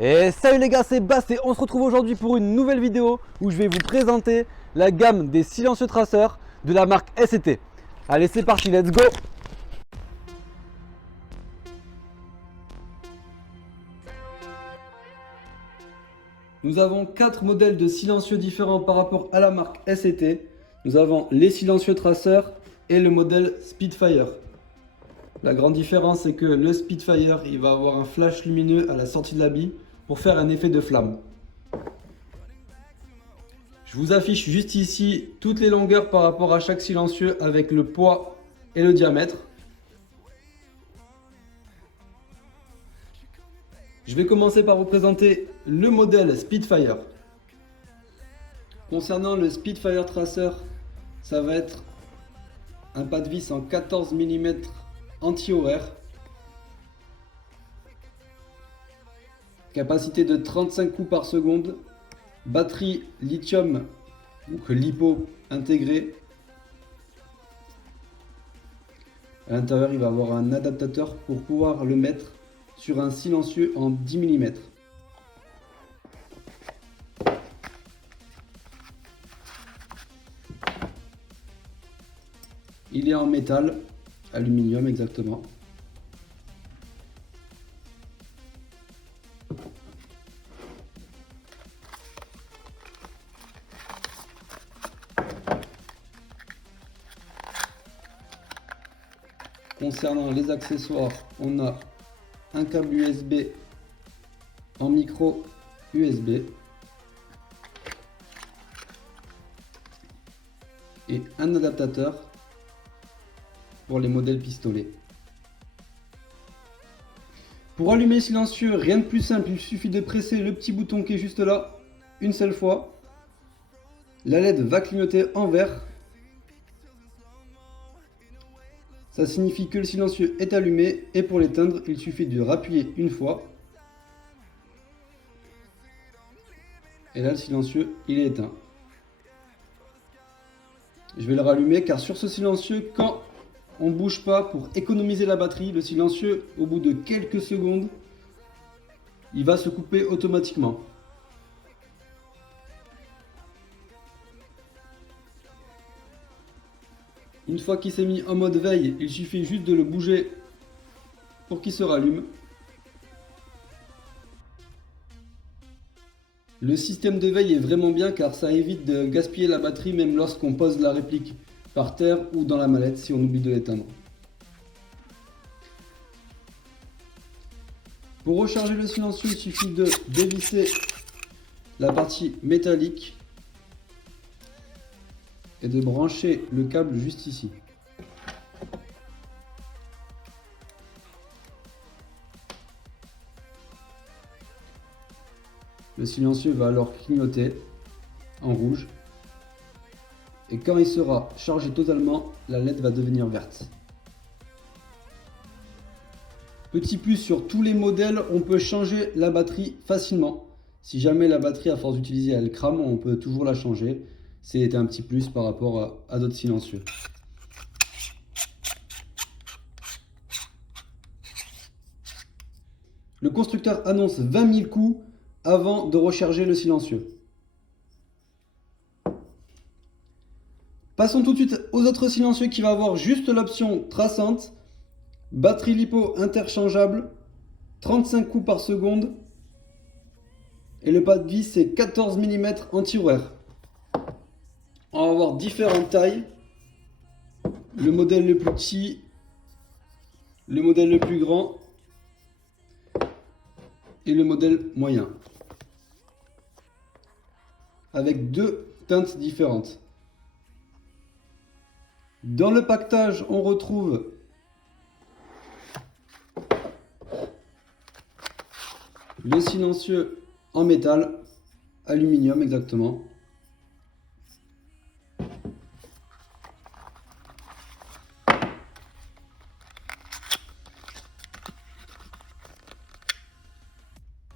Et salut les gars, c'est Bast et on se retrouve aujourd'hui pour une nouvelle vidéo où je vais vous présenter la gamme des silencieux traceurs de la marque ST. Allez, c'est parti, let's go! Nous avons 4 modèles de silencieux différents par rapport à la marque ST. Nous avons les silencieux traceurs et le modèle Spitfire. La grande différence, c'est que le Spitfire, il va avoir un flash lumineux à la sortie de la bille pour faire un effet de flamme. Je vous affiche juste ici toutes les longueurs par rapport à chaque silencieux avec le poids et le diamètre. Je vais commencer par vous présenter le modèle Spitfire. Concernant le Spitfire Tracer, ça va être un pas de vis en 14 mm anti-horaire. Capacité de 35 coups par seconde. Batterie lithium ou LiPo intégrée. À l'intérieur, il va avoir un adaptateur pour pouvoir le mettre sur un silencieux en 10 mm. Il est en métal, aluminium exactement. Concernant les accessoires, on a un câble USB en micro USB et un adaptateur pour les modèles pistolets. Pour allumer le silencieux, rien de plus simple, il suffit de presser le petit bouton qui est juste là une seule fois. La LED va clignoter en vert. Ça signifie que le silencieux est allumé et pour l'éteindre, il suffit de rappuyer une fois. Et là, le silencieux, il est éteint. Je vais le rallumer car sur ce silencieux, quand on ne bouge pas pour économiser la batterie, le silencieux, au bout de quelques secondes, il va se couper automatiquement. Une fois qu'il s'est mis en mode veille, il suffit juste de le bouger pour qu'il se rallume. Le système de veille est vraiment bien car ça évite de gaspiller la batterie même lorsqu'on pose la réplique par terre ou dans la mallette si on oublie de l'éteindre. Pour recharger le silencieux, il suffit de dévisser la partie métallique et de brancher le câble juste ici. Le silencieux va alors clignoter en rouge et quand il sera chargé totalement, la LED va devenir verte. Petit plus, sur tous les modèles, on peut changer la batterie facilement. Si jamais la batterie, à force d'utiliser, elle crame, on peut toujours la changer. C'est un petit plus par rapport à d'autres silencieux. Le constructeur annonce 20 000 coups avant de recharger le silencieux. Passons tout de suite aux autres silencieux qui va avoir juste l'option traçante. Batterie LiPo interchangeable, 35 coups par seconde. Et le pas de vis c'est 14 mm anti-horaire. On va avoir différentes tailles. Le modèle le plus petit, le modèle le plus grand et le modèle moyen. Avec deux teintes différentes. Dans le paquetage, on retrouve le silencieux en métal, aluminium exactement.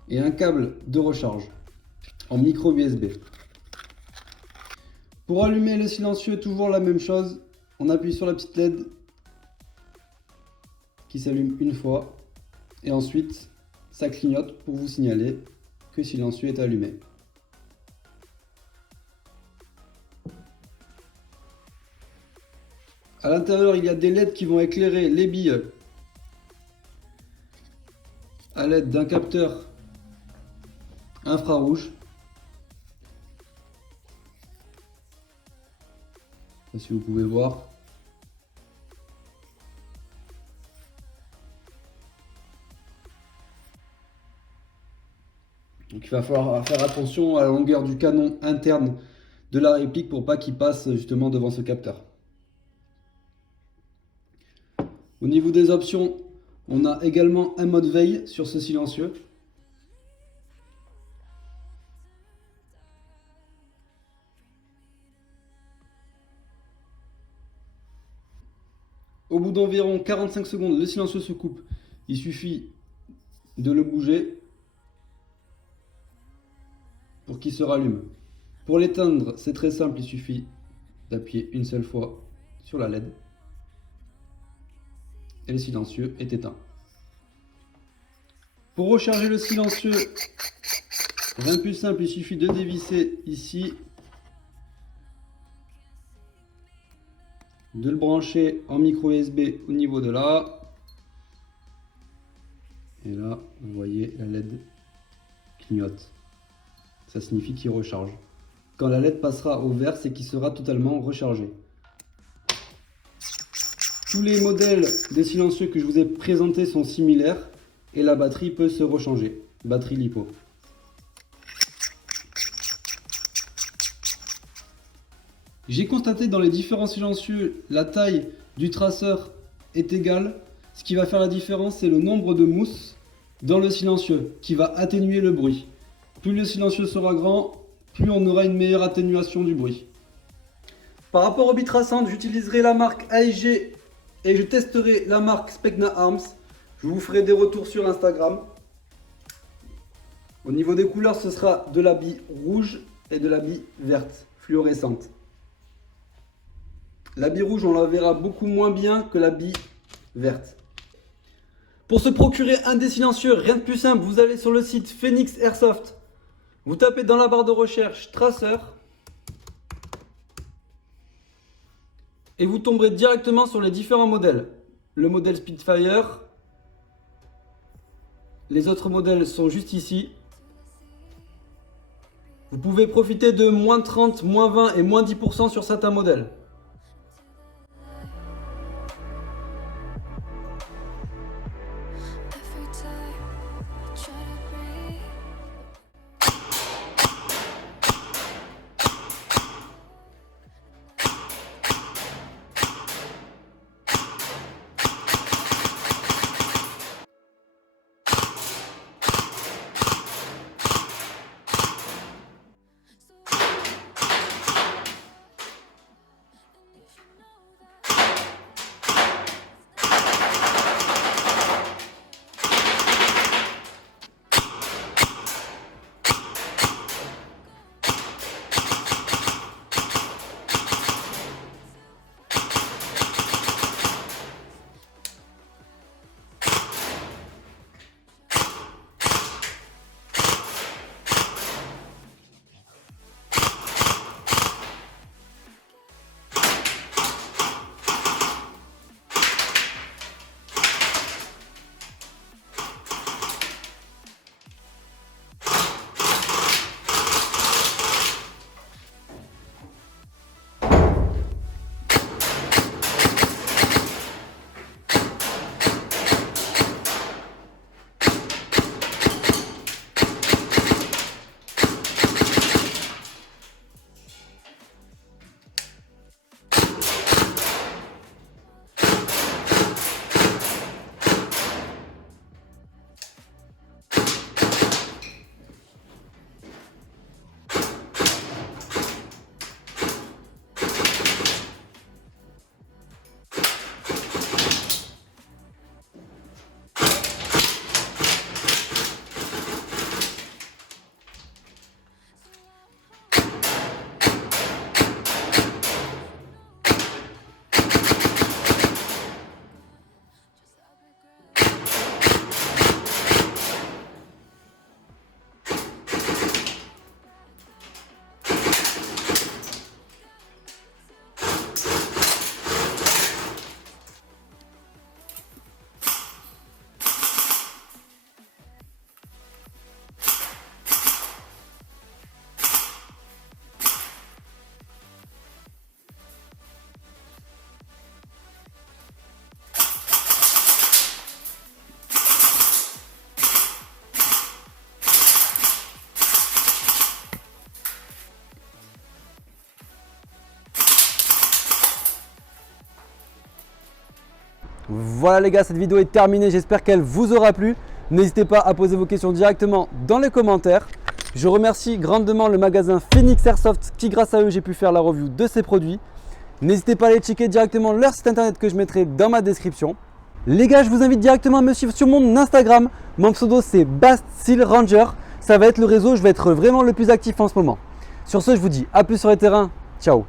Et un câble de recharge en micro USB. Pour allumer le silencieux, toujours la même chose. On appuie sur la petite LED qui s'allume une fois et ensuite ça clignote pour vous signaler que silencieux est allumé. À l'intérieur, il y a des LED qui vont éclairer les billes à l'aide d'un capteur infrarouge. Je sais pas si vous pouvez voir. Donc il va falloir faire attention à la longueur du canon interne de la réplique pour pas qu'il passe justement devant ce capteur. Au niveau des options, on a également un mode veille sur ce silencieux. Au bout d'environ 45 secondes, le silencieux se coupe. Il suffit de le bouger pour qu'il se rallume. Pour l'éteindre, c'est très simple, il suffit d'appuyer une seule fois sur la LED. Et le silencieux est éteint. Pour recharger le silencieux, rien de plus simple, il suffit de dévisser ici, de le brancher en micro USB au niveau de là. Et là, vous voyez, la LED clignote. Ça signifie qu'il recharge. Quand la LED passera au vert, c'est qu'il sera totalement rechargé. Tous les modèles des silencieux que je vous ai présentés sont similaires et la batterie peut se rechanger. Batterie LiPo. J'ai constaté dans les différents silencieux, la taille du traceur est égale. Ce qui va faire la différence, c'est le nombre de mousses dans le silencieux qui va atténuer le bruit. Plus le silencieux sera grand, plus on aura une meilleure atténuation du bruit. Par rapport au Bitrasound, j'utiliserai la marque AEG et je testerai la marque Specna Arms. Je vous ferai des retours sur Instagram. Au niveau des couleurs, ce sera de la bille rouge et de la bille verte, fluorescente. La bille rouge, on la verra beaucoup moins bien que la bille verte. Pour se procurer un des silencieux, rien de plus simple, vous allez sur le site Phoenix Airsoft. Vous tapez dans la barre de recherche Tracer. Et vous tomberez directement sur les différents modèles. Le modèle Spitfire. Les autres modèles sont juste ici. Vous pouvez profiter de moins 30, moins 20 et moins 10% sur certains modèles. Voilà les gars, cette vidéo est terminée, j'espère qu'elle vous aura plu. N'hésitez pas à poser vos questions directement dans les commentaires. Je remercie grandement le magasin Phoenix Airsoft qui, grâce à eux, j'ai pu faire la review de ces produits. N'hésitez pas à aller checker directement leur site internet que je mettrai dans ma description. Les gars, je vous invite directement à me suivre sur mon Instagram. Mon pseudo c'est BastSealRanger. Ça va être le réseau où je vais être vraiment le plus actif en ce moment. Sur ce, je vous dis à plus sur les terrains. Ciao.